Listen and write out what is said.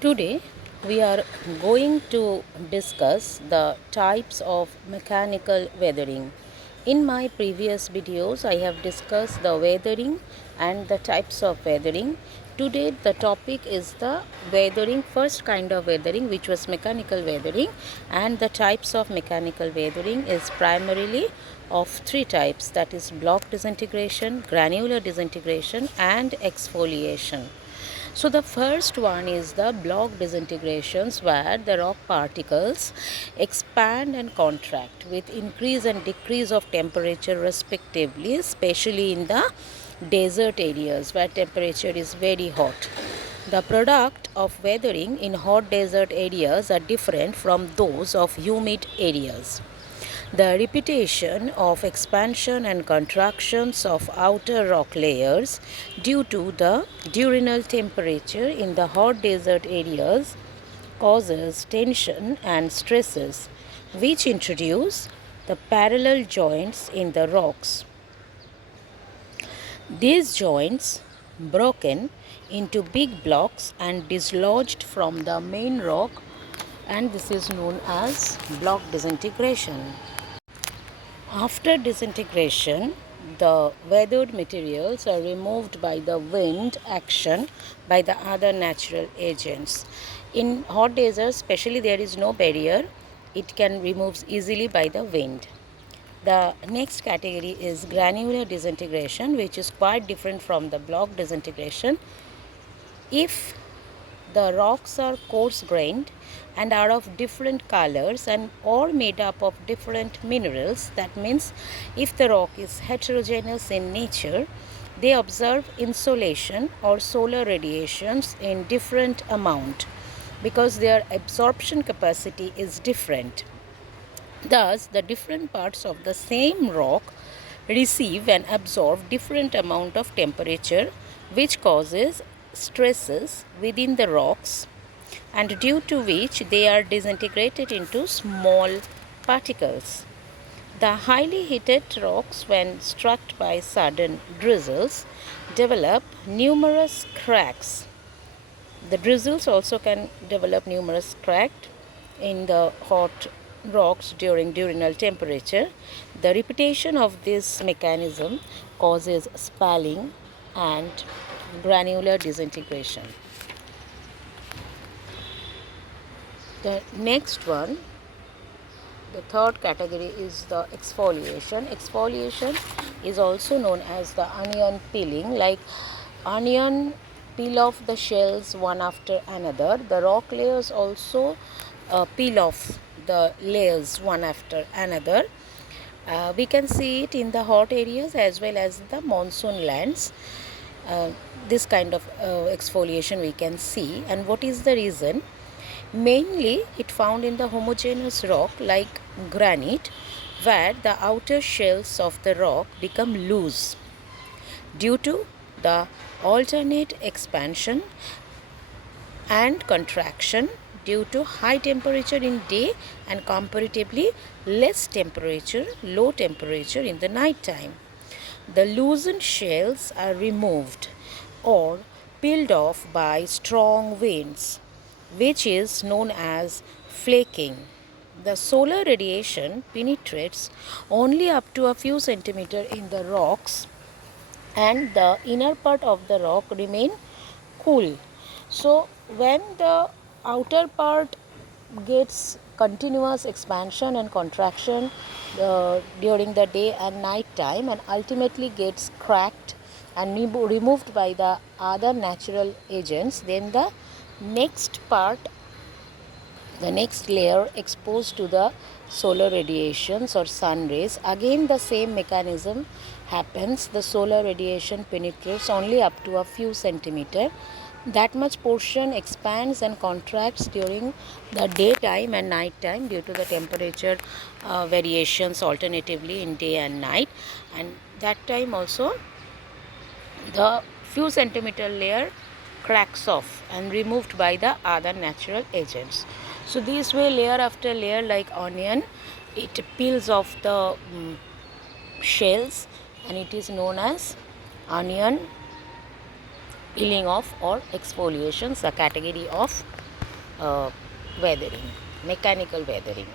Today we are going to discuss the types of mechanical weathering. In my previous videos I have discussed the weathering and the types of weathering. Today the topic is the weathering, first kind of weathering, which was mechanical weathering, and the types of mechanical weathering is primarily of three types, that is block disintegration, granular disintegration and exfoliation. So the first one is the block disintegrations, where the rock particles expand and contract with increase and decrease of temperature respectively, especially in the desert areas where temperature is very hot. The product of weathering in hot desert areas are different from those of humid areas. The repetition of expansion and contractions of outer rock layers due to the diurnal temperature in the hot desert areas causes tension and stresses, which introduce the parallel joints in the rocks. These joints, broken into big blocks and dislodged from the main rock, and this is known as block disintegration. After disintegration, the weathered materials are removed by the wind action by the other natural agents. In hot deserts, especially, there is no barrier. It can remove easily by the wind. The next category is granular disintegration, which is quite different from the block disintegration. If the rocks are coarse grained and are of different colors and or made up of different minerals, that means if the rock is heterogeneous in nature, they observe insolation or solar radiations in different amount because their absorption capacity is different. Thus, the different parts of the same rock receive and absorb different amount of temperature, which causes stresses within the rocks, and due to which they are disintegrated into small particles. The highly heated rocks, when struck by sudden drizzles, develop numerous cracks. The drizzles also can develop numerous cracks in the hot rocks during diurnal temperature. The repetition of this mechanism causes spalling and granular disintegration. The next one, the third category, is the exfoliation. Exfoliation is also known as the onion peeling. Like onion peel off the shells one after another, the rock layers also peel off the layers one after another. We can see it in the hot areas as well as the monsoon lands. This kind of exfoliation we can see. And what is the reason? Mainly it found in the homogeneous rock like granite, where the outer shells of the rock become loose due to the alternate expansion and contraction due to high temperature in day and comparatively less temperature, low temperature in the night time. The loosened shells are removed or peeled off by strong winds, which is known as flaking. The solar radiation penetrates only up to a few centimeters in the rocks, and the inner part of the rock remain cool. So when the outer part gets continuous expansion and contraction during the day and night time, and ultimately gets cracked and removed by the other natural agents, then the next part, the next layer exposed to the solar radiations or sun rays, again the same mechanism happens. The solar radiation penetrates only up to a few centimeters. That much portion expands and contracts during the daytime and night time due to the temperature variations alternatively in day and night, and that time also the few centimeter layer cracks off and removed by the other natural agents. So this way, layer after layer, like onion, it peels off the shells, and it is known as onion peeling off or exfoliations, a category of weathering, mechanical weathering.